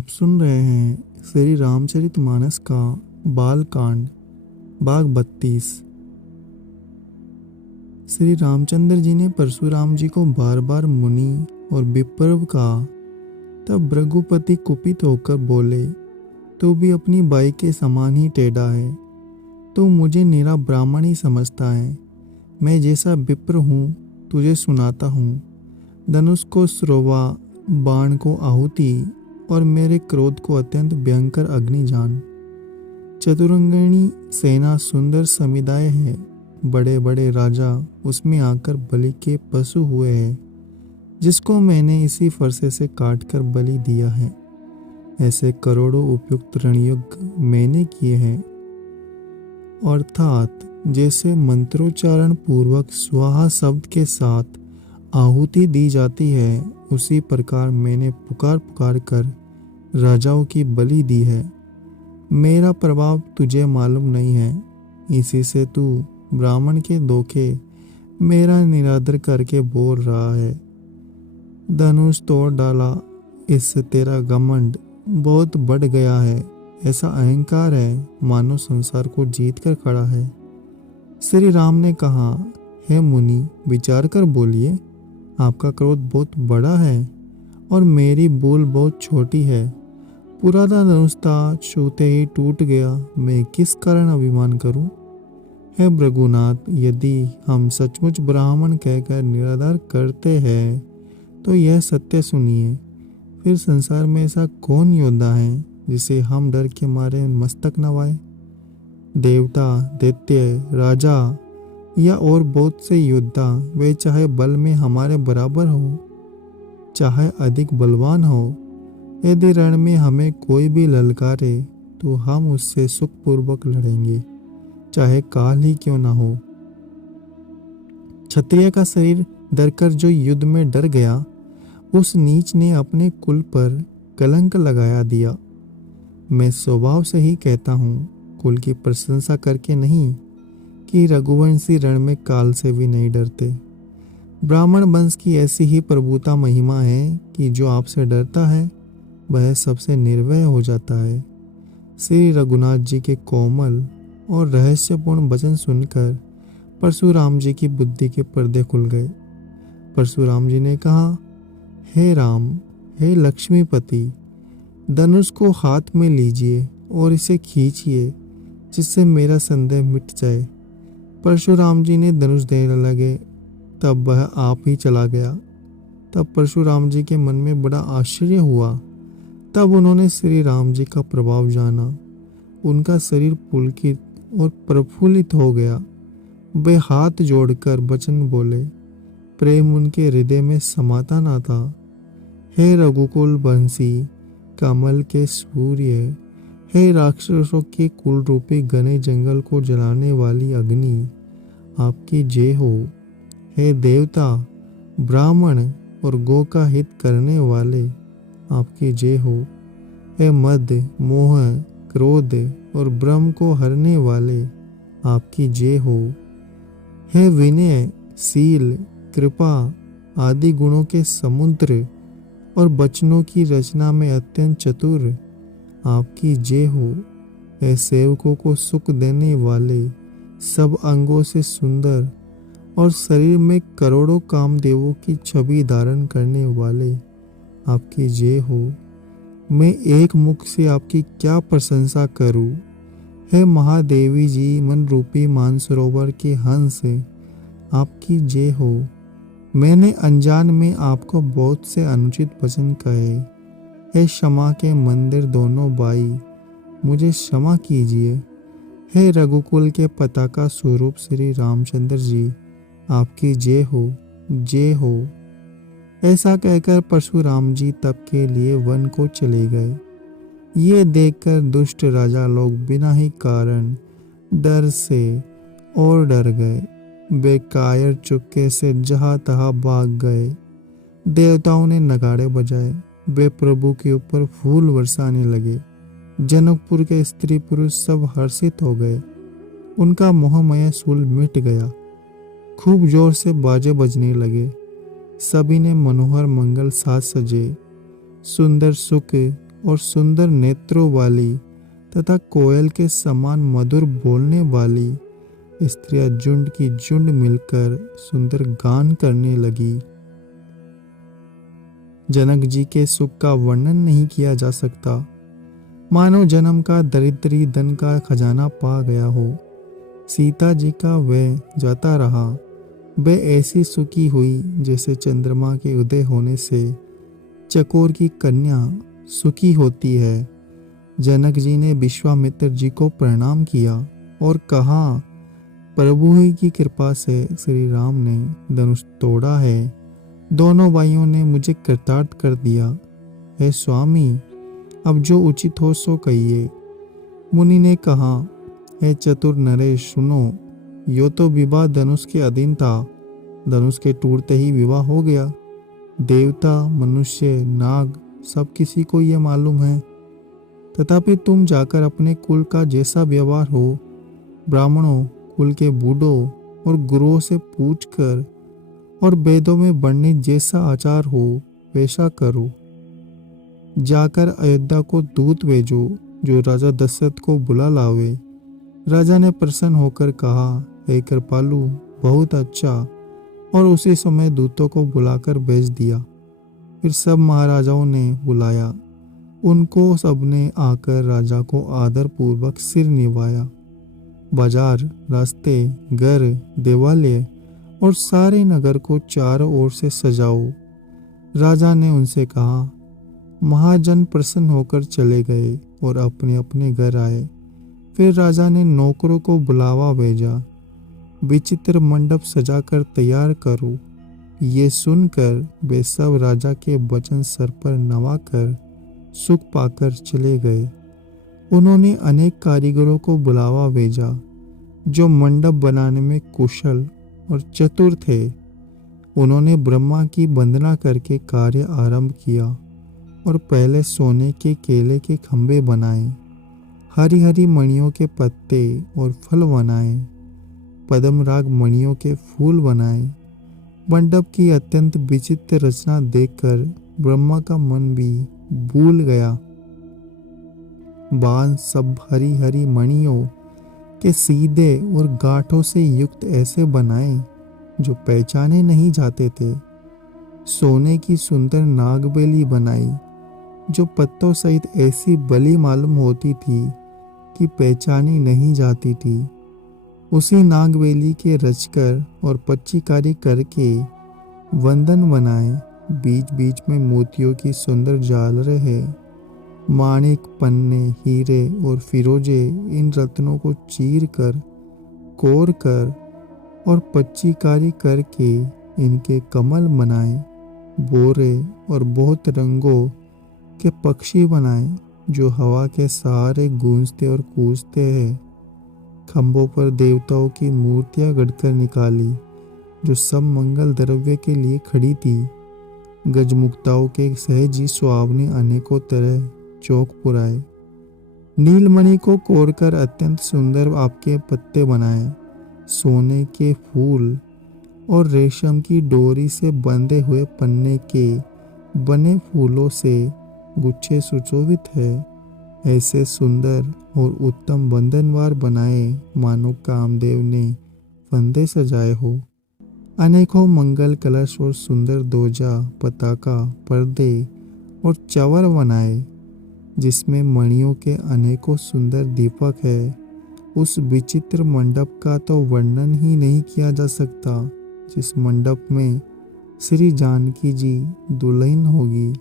आप सुन रहे हैं श्री रामचरितमानस का बालकांड भाग 32। श्री रामचंद्र जी ने परशुराम जी को बार बार मुनि और विप्रव कहा। तब भृगुपति कुपित होकर बोले, तू भी अपनी बाई के समान ही टेढ़ा है। तू मुझे निरा ब्राह्मण ही समझता है। मैं जैसा विप्र हूँ तुझे सुनाता हूँ। धनुष को स्रोवा, बाण को आहुति और मेरे क्रोध को अत्यंत भयंकर अग्नि जान। चतुरंगिणी सेना सुंदर समुदाय है। बड़े बड़े राजा उसमें आकर बलि के पशु हुए हैं, जिसको मैंने इसी फरसे से काटकर बलि दिया है। ऐसे करोड़ों उपयुक्त रणयुग मैंने किए हैं। अर्थात जैसे मंत्रोच्चारण पूर्वक स्वाहा शब्द के साथ आहुति दी जाती है, उसी प्रकार मैंने पुकार पुकार कर राजाओं की बलि दी है। मेरा प्रभाव तुझे मालूम नहीं है, इसी से तू ब्राह्मण के धोखे मेरा निरादर करके बोल रहा है। धनुष तोड़ डाला, इससे तेरा घमंड बहुत बढ़ गया है। ऐसा अहंकार है मानो संसार को जीत कर खड़ा है। श्री राम ने कहा, हे मुनि, विचार कर बोलिए। आपका क्रोध बहुत बड़ा है और मेरी बोल बहुत छोटी है। पुराना धनुष था, छूते ही टूट गया। मैं किस कारण अभिमान करूं? हे भृगुनाथ, यदि हम सचमुच ब्राह्मण कहकर निरादर करते हैं तो यह सत्य सुनिए। फिर संसार में ऐसा कौन योद्धा है जिसे हम डर के मारे मस्तक नवाए? देवता, दैत्य, राजा या और बहुत से योद्धा, वे चाहे बल में हमारे बराबर हो, चाहे अधिक बलवान हो, यदि रण में हमें कोई भी ललकारे तो हम उससे सुखपूर्वक लड़ेंगे, चाहे काल ही क्यों ना हो। क्षत्रिय का शरीर डरकर जो युद्ध में डर गया, उस नीच ने अपने कुल पर कलंक लगाया दिया। मैं स्वभाव से ही कहता हूँ, कुल की प्रशंसा करके नहीं, कि रघुवंशी रण में काल से भी नहीं डरते। ब्राह्मण वंश की ऐसी ही प्रभुता महिमा है कि जो आपसे डरता है वह सबसे निर्भय हो जाता है। श्री रघुनाथ जी के कोमल और रहस्यपूर्ण वचन सुनकर परशुराम जी की बुद्धि के पर्दे खुल गए। परशुराम जी ने कहा, हे राम, हे लक्ष्मीपति, धनुष को हाथ में लीजिए और इसे खींचिए, जिससे मेरा संदेह मिट जाए। परशुराम जी ने धनुष देने लगे, तब वह आप ही चला गया। तब परशुराम जी के मन में बड़ा आश्चर्य हुआ। तब उन्होंने श्री राम जी का प्रभाव जाना। उनका शरीर पुलकित और प्रफुल्लित हो गया। वे हाथ जोड़कर वचन बोले। प्रेम उनके हृदय में समाता न था। हे रघुकुल वंशी, कमल के सूर्य, हे राक्षसों के कुल रूपी घने जंगल को जलाने वाली अग्नि, आपकी जय हो। हे देवता, ब्राह्मण और गो का हित करने वाले, आपकी जय हो। हे मद, मोह, क्रोध और भ्रम को हरने वाले, आपकी जय हो। हे विनय, शील, कृपा आदि गुणों के समुद्र और वचनों की रचना में अत्यंत चतुर, आपकी जय हो। हे सेवकों को सुख देने वाले, सब अंगों से सुंदर और शरीर में करोड़ों कामदेवों की छवि धारण करने वाले, आपकी जय हो। मैं एक मुख से आपकी क्या प्रशंसा करूं? हे महादेवी जी, मन रूपी मानसरोवर के हंस, आपकी जय हो। मैंने अनजान में आपको बहुत से अनुचित वचन कहे। हे क्षमा के मंदिर दोनों भाई, मुझे क्षमा कीजिए। हे रघुकुल के पताका स्वरूप श्री रामचंद्र जी, आपकी जय हो, जय हो। ऐसा कहकर परशुराम जी तब के लिए वन को चले गए। ये देखकर दुष्ट राजा लोग बिना ही कारण डर से और डर गए। वे कायर चुपके से जहाँ तहाँ भाग गए। देवताओं ने नगाड़े बजाए। वे प्रभु के ऊपर फूल बरसाने लगे। जनकपुर के स्त्री पुरुष सब हर्षित हो गए। उनका मोहमय शूल मिट गया। खूब जोर से बाजे बजने लगे। सभी ने मनोहर मंगल साज सजे। सुंदर सुख, और सुंदर नेत्रों वाली तथा कोयल के समान मधुर बोलने वाली स्त्रियां झुंड की झुंड मिलकर सुंदर गान करने लगी। जनक जी के सुख का वर्णन नहीं किया जा सकता, मानो जन्म का दरिद्री धन का खजाना पा गया हो। सीता जी का वह जाता रहा, वे ऐसी सुखी हुई जैसे चंद्रमा के उदय होने से चकोर की कन्या सुखी होती है। जनक जी ने विश्वामित्र जी को प्रणाम किया और कहा, प्रभु ही की कृपा से श्री राम ने धनुष तोड़ा है, दोनों भाइयों ने मुझे कृतार्थ कर दिया। हे स्वामी, अब जो उचित हो सो कहिए। मुनि ने कहा, हे चतुर नरेश सुनो, यो तो विवाह धनुष के अधीन था, धनुष के टूटते ही विवाह हो गया। देवता, मनुष्य, नाग सब किसी को ये मालूम है। तथापि तुम जाकर अपने कुल का जैसा व्यवहार हो, ब्राह्मणों, कुल के बूढ़ों और गुरुओं से पूछकर और वेदों में वर्णित जैसा आचार हो वैसा करो। जाकर अयोध्या को दूत भेजो जो राजा दशरथ को बुला लावे। राजा ने प्रसन्न होकर कहा, हे कृपालु, बहुत अच्छा। और उसी समय दूतों को बुलाकर भेज दिया। फिर सब महाराजाओं ने बुलाया, उनको सबने आकर राजा को आदर पूर्वक सिर निभाया। बाजार, रास्ते, घर, देवालय और सारे नगर को चारों ओर से सजाओ। राजा ने उनसे कहा। महाजन प्रसन्न होकर चले गए और अपने अपने घर आए। फिर राजा ने नौकरों को बुलावा भेजा, विचित्र मंडप सजाकर तैयार करो। ये सुनकर वे सब राजा के वचन सर पर नवाकर सुख पाकर चले गए। उन्होंने अनेक कारीगरों को बुलावा भेजा जो मंडप बनाने में कुशल और चतुर थे। उन्होंने ब्रह्मा की वंदना करके कार्य आरंभ किया और पहले सोने के केले के खंभे बनाए, हरी हरी मणियों के पत्ते और फल बनाए, पद्मराग मणियों के फूल बनाए। मंडप की अत्यंत विचित्र रचना देखकर ब्रह्मा का मन भी भूल गया। बाण सब हरी हरी मणियों के सीधे और गांठों से युक्त ऐसे बनाए जो पहचाने नहीं जाते थे। सोने की सुंदर नागबेली बनाई जो पत्तों सहित ऐसी बली मालूम होती थी कि पहचानी नहीं जाती थी। उसी नागबेली के रचकर और पच्चीकारी करके वंदन बनाए। बीच बीच में मोतियों की सुंदर झालरें हैं। माणिक, पन्ने, हीरे और फिरोजे इन रत्नों को चीर कर, कोर कर और पच्चीकारी करके इनके कमल बनाए। बोरे और बहुत रंगों के पक्षी बनाए जो हवा के सहारे गूंजते और कूदते हैं। खंभों पर देवताओं की मूर्तियां गढ़कर निकाली जो सब मंगल द्रव्य के लिए खड़ी थी। गजमुक्ताओं के सहजी स्वभाव ने अनेकों तरह चौक पुराए। नीलमणि को कोरकर अत्यंत सुंदर आपके पत्ते बनाए। सोने के फूल और रेशम की डोरी से बंधे हुए पन्ने के बने फूलों से गुच्छे सुशोभित है। ऐसे सुंदर और उत्तम बंधनवार बनाए मानो कामदेव ने फंदे सजाए हो। अनेकों मंगल कलश और सुंदर ध्वजा, पताका, पर्दे और चवर बनाए जिसमें मणियों के अनेकों सुंदर दीपक है। उस विचित्र मंडप का तो वर्णन ही नहीं किया जा सकता जिस मंडप में श्री जानकी जी दुल्हन होगी।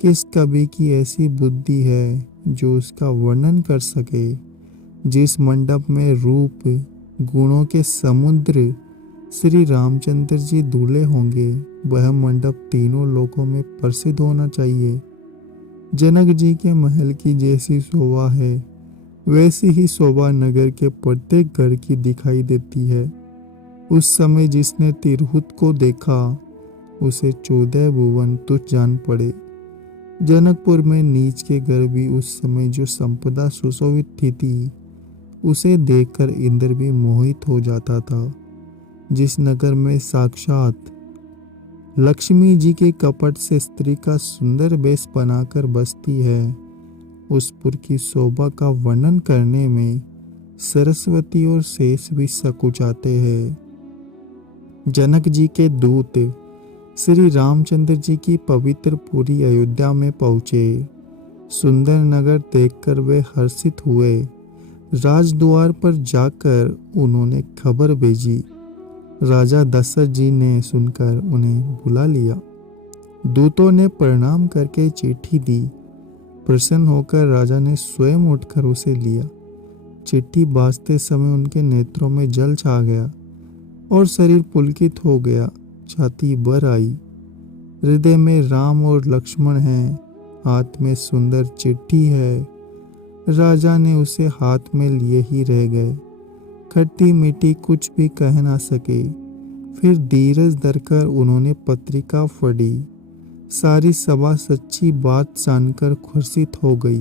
किस कवि की ऐसी बुद्धि है जो उसका वर्णन कर सके। जिस मंडप में रूप गुणों के समुद्र श्री रामचंद्र जी दूल्हे होंगे, वह मंडप तीनों लोकों में प्रसिद्ध होना चाहिए। जनक जी के महल की जैसी शोभा है वैसी ही शोभा नगर के प्रत्येक घर की दिखाई देती है। उस समय जिसने तिरहुत को देखा उसे 14 भुवन तुच्छ जान पड़े। जनकपुर में नीच के घर भी उस समय जो संपदा सुशोभित थी उसे देखकर इंद्र भी मोहित हो जाता था। जिस नगर में साक्षात लक्ष्मी जी के कपट से स्त्री का सुंदर वेश बनाकर बसती है उस पुर की शोभा का वर्णन करने में सरस्वती और शेष भी सकुचाते हैं। जनक जी के दूत श्री रामचंद्र जी की पवित्र पुरी अयोध्या में पहुँचे। सुंदर नगर देखकर वे हर्षित हुए। राजद्वार पर जाकर उन्होंने खबर भेजी। राजा दशरथ जी ने सुनकर उन्हें बुला लिया। दूतों ने प्रणाम करके चिट्ठी दी। प्रसन्न होकर राजा ने स्वयं उठकर उसे लिया। चिट्ठी बाजते समय उनके नेत्रों में जल छा गया और शरीर पुलकित हो गया। छाती भर आई। हृदय में राम और लक्ष्मण हैं, हाथ में सुंदर चिट्ठी है। राजा ने उसे हाथ में लिए ही रह गए। खट्टी मीठी कुछ भी कह ना सके। फिर धीरज धरकर उन्होंने पत्रिका पढ़ी। सारी सभा सच्ची बात जानकर हर्षित हो गई।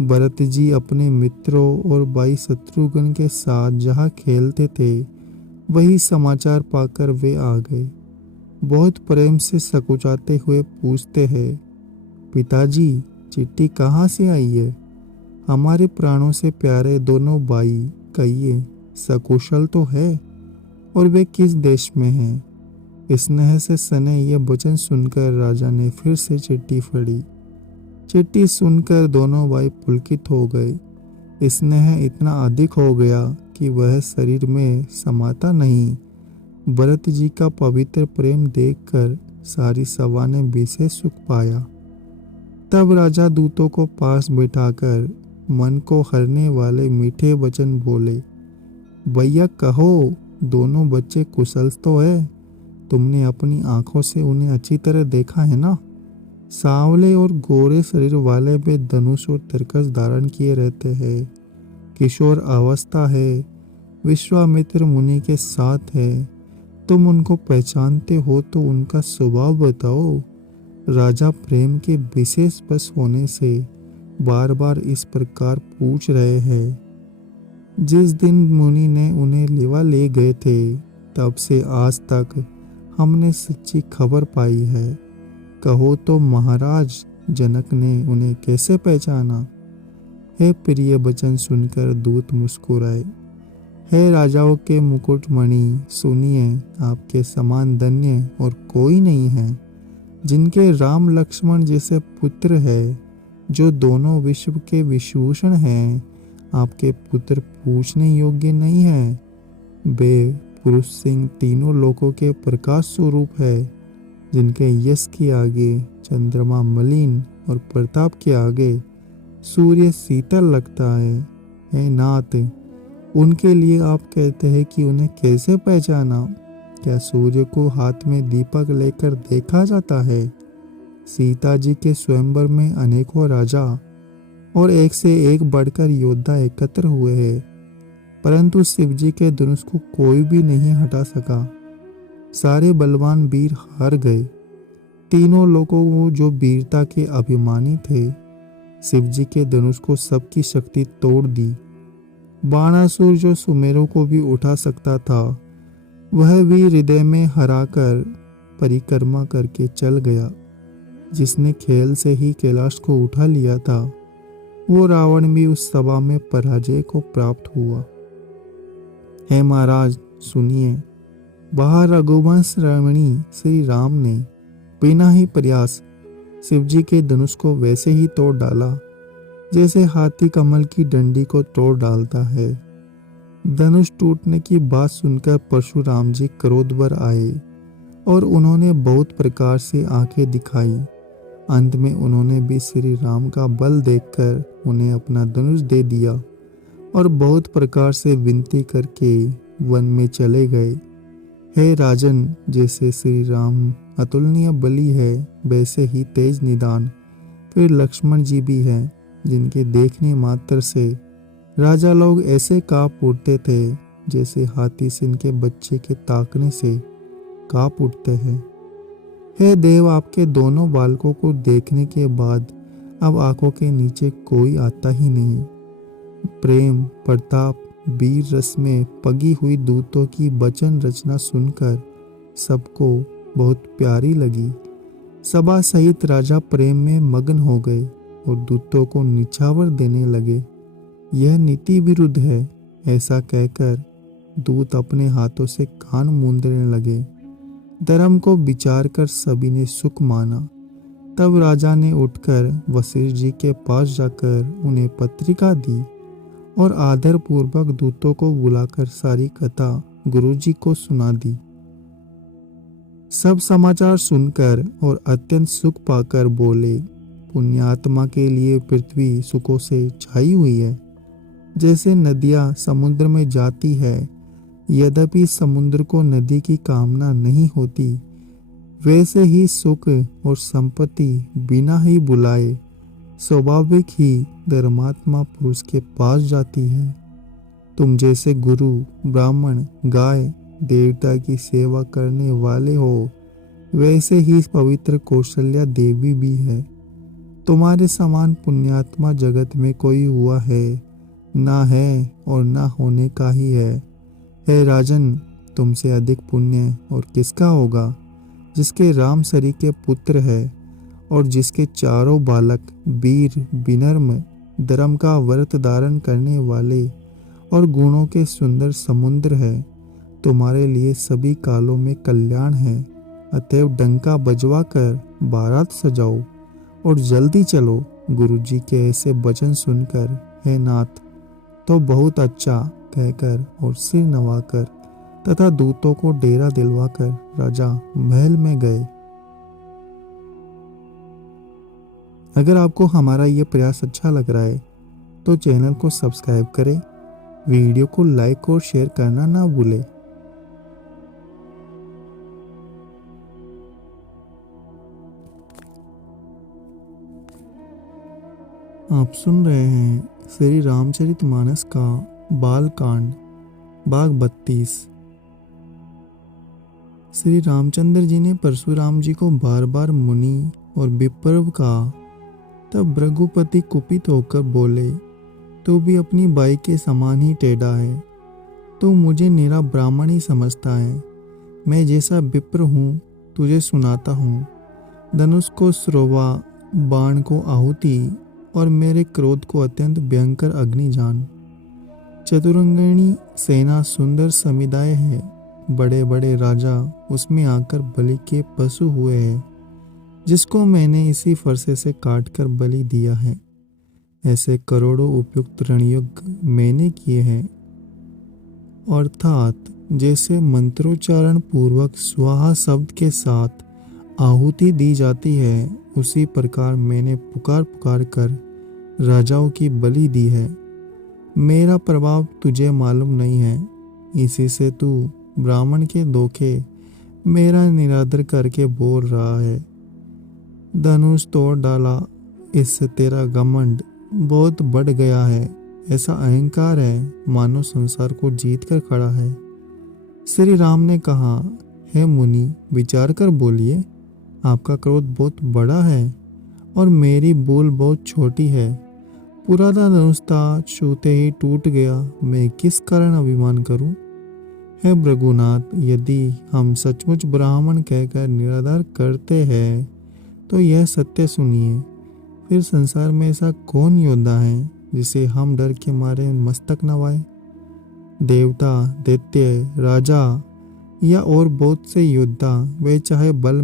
भरत जी अपने मित्रों और भाई शत्रुघ्न के साथ जहाँ खेलते थे वही समाचार पाकर वे आ गए। बहुत प्रेम से सकुचाते हुए पूछते हैं, पिताजी चिट्ठी कहाँ से आई है? हमारे प्राणों से प्यारे दोनों भाई कहिए सकुशल तो है और वे किस देश में हैं? स्नेह से सने ये वचन सुनकर राजा ने फिर से चिट्ठी पढ़ी। चिट्ठी सुनकर दोनों भाई पुलकित हो गए। स्नेह इतना अधिक हो गया कि वह शरीर में समाता नहीं। भरत जी का पवित्र प्रेम देखकर सारी सभा ने विशेष सुख पाया। तब राजा दूतों को पास बिठाकर मन को हरने वाले मीठे वचन बोले, भैया कहो, दोनों बच्चे कुशल तो है? तुमने अपनी आंखों से उन्हें अच्छी तरह देखा है ना? सांवले और गोरे शरीर वाले वे धनुष और तरकस धारण किए रहते हैं। किशोर अवस्था है, विश्वामित्र मुनि के साथ है। तुम उनको पहचानते हो तो उनका स्वभाव बताओ। राजा प्रेम के विशेष बस होने से बार बार इस प्रकार पूछ रहे हैं। जिस दिन मुनि ने उन्हें लेवा ले गए थे तब से आज तक हमने सच्ची खबर पाई है। कहो तो महाराज जनक ने उन्हें कैसे पहचाना? हे प्रिय वचन सुनकर दूत मुस्कुराए। हे राजाओं के मुकुटमणि, सुनिए, आपके समान धन्य और कोई नहीं है। जिनके राम लक्ष्मण जैसे पुत्र है, जो दोनों विश्व के विभूषण हैं, आपके पुत्र पूछने योग्य नहीं है। वे पुरुष सिंह तीनों लोकों के प्रकाश स्वरूप है, जिनके यश के आगे चंद्रमा मलिन और प्रताप के आगे सूर्य शीतल लगता है। हे नाथ, उनके लिए आप कहते हैं कि उन्हें कैसे पहचाना? क्या सूर्य को हाथ में दीपक लेकर देखा जाता है? सीता जी के स्वयंवर में अनेकों राजा और एक से एक बढ़कर योद्धा एकत्र हुए हैं, परंतु शिव जी के धनुष को कोई भी नहीं हटा सका। सारे बलवान वीर हार गए। तीनों लोगों को जो वीरता के अभिमानी थे, शिव जी के धनुष को सबकी शक्ति तोड़ दी। बाणासुर जो सुमेरों को भी उठा सकता था, वह भी हृदय में हराकर परिक्रमा करके चल गया। जिसने खेल से ही कैलाश को उठा लिया था, वो रावण भी उस सभा में पराजय को प्राप्त हुआ। हे महाराज सुनिए, बाहर रघुवंश रमणी श्री राम ने बिना ही प्रयास शिवजी के धनुष को वैसे ही तोड़ डाला जैसे हाथी कमल की डंडी को तोड़ डालता है। धनुष टूटने की बात सुनकर परशुराम जी क्रोधवर आए और उन्होंने बहुत प्रकार से आंखें दिखाई। अंत में उन्होंने भी श्री राम का बल देखकर उन्हें अपना धनुष दे दिया और बहुत प्रकार से विनती करके वन में चले गए। हे राजन, जैसे श्री राम अतुलनीय बली है, वैसे ही तेज निदान फिर लक्ष्मण जी भी हैं, जिनके देखने मात्र से राजा लोग ऐसे कांप उठते थे जैसे हाथी सिंह के बच्चे के ताकने से कांप उठते हैं। हे देव, आपके दोनों बालकों को देखने के बाद अब आंखों के नीचे कोई आता ही नहीं। प्रेम, प्रताप, वीर रस में पगी हुई दूतों की वचन रचना सुनकर सबको बहुत प्यारी लगी। सभा सहित राजा प्रेम में मग्न हो गए। और दूतों को निछावर देने लगे। यह नीति विरुद्ध है। ऐसा कहकर दूत अपने हाथों से कान मूंदने लगे। धर्म को विचार कर सभी ने सुख माना। तब राजा ने उठकर वशिष्ठ जी के पास जाकर उन्हें पत्रिका दी और आदर पूर्वक दूतों को बुलाकर सारी कथा गुरुजी को सुना दी। सब समाचार सुनकर और अत्यंत सुख पाकर बोले, पुण्यात्मा के लिए पृथ्वी सुखों से छाई हुई है। जैसे नदियां समुद्र में जाती है, यद्यपि समुद्र को नदी की कामना नहीं होती, वैसे ही सुख और संपत्ति बिना ही बुलाए स्वाभाविक ही धर्मात्मा पुरुष के पास जाती है। तुम जैसे गुरु, ब्राह्मण, गाय, देवता की सेवा करने वाले हो, वैसे ही पवित्र कौशल्या देवी भी है। तुम्हारे समान पुण्यात्मा जगत में कोई हुआ है, ना है और ना होने का ही है। हे राजन, तुमसे अधिक पुण्य और किसका होगा, जिसके राम सरी के पुत्र है और जिसके चारों बालक वीर, विनम्र, धर्म का व्रत धारण करने वाले और गुणों के सुंदर समुद्र है। तुम्हारे लिए सभी कालों में कल्याण है। अतएव डंका बजवा कर बारात सजाओ और जल्दी चलो। गुरुजी के ऐसे वचन सुनकर हे नाथ, तो बहुत अच्छा कहकर और सिर नवाकर तथा दूतों को डेरा दिलवाकर राजा महल में गए। अगर आपको हमारा ये प्रयास अच्छा लग रहा है तो चैनल को सब्सक्राइब करें, वीडियो को लाइक और शेयर करना ना भूलें। आप सुन रहे हैं श्री रामचरितमानस का बाल कांड, भाग 32। श्री रामचंद्र जी ने परशुराम जी को बार बार मुनि और विप्रव कहा। तब भृगुपति कुपित होकर बोले, तू भी अपनी बाई के समान ही टेढ़ा है। तू मुझे निरा ब्राह्मण ही समझता है। मैं जैसा विप्र हूँ तुझे सुनाता हूँ। धनुष को स्रोवा, बाण को आहुति और मेरे क्रोध को अत्यंत भयंकर अग्नि जान। चतुरंगिणी सेना सुंदर समुदाय है। बड़े बड़े राजा उसमें आकर बलि के पशु हुए हैं, जिसको मैंने इसी फरसे से काटकर बलि दिया है। ऐसे करोड़ों उपयुक्त रणयुद्ध मैंने किए हैं। अर्थात जैसे मंत्रोच्चारण पूर्वक स्वाहा शब्द के साथ आहुति दी जाती है, उसी प्रकार मैंने पुकार पुकार कर राजाओं की बलि दी है। मेरा प्रभाव तुझे मालूम नहीं है, इसी से तू ब्राह्मण के धोखे मेरा निरादर करके बोल रहा है। धनुष तोड़ डाला, इससे तेरा घमंड बहुत बढ़ गया है। ऐसा अहंकार है मानो संसार को जीत कर खड़ा है। श्री राम ने कहा, हे मुनि, विचार कर बोलिए। आपका क्रोध बहुत बड़ा है और मेरी बोल बहुत छोटी है। पुराना धनुष था, छूते ही टूट गया। मैं किस कारण अभिमान करूं? हे भृगुनाथ, यदि हम सचमुच ब्राह्मण कहकर निरादर करते हैं तो यह सत्य सुनिए। फिर संसार में ऐसा कौन योद्धा है जिसे हम डर के मारे मस्तक नवाए? देवता, दैत्य, राजा या और बहुत से योद्धा, वे चाहे बल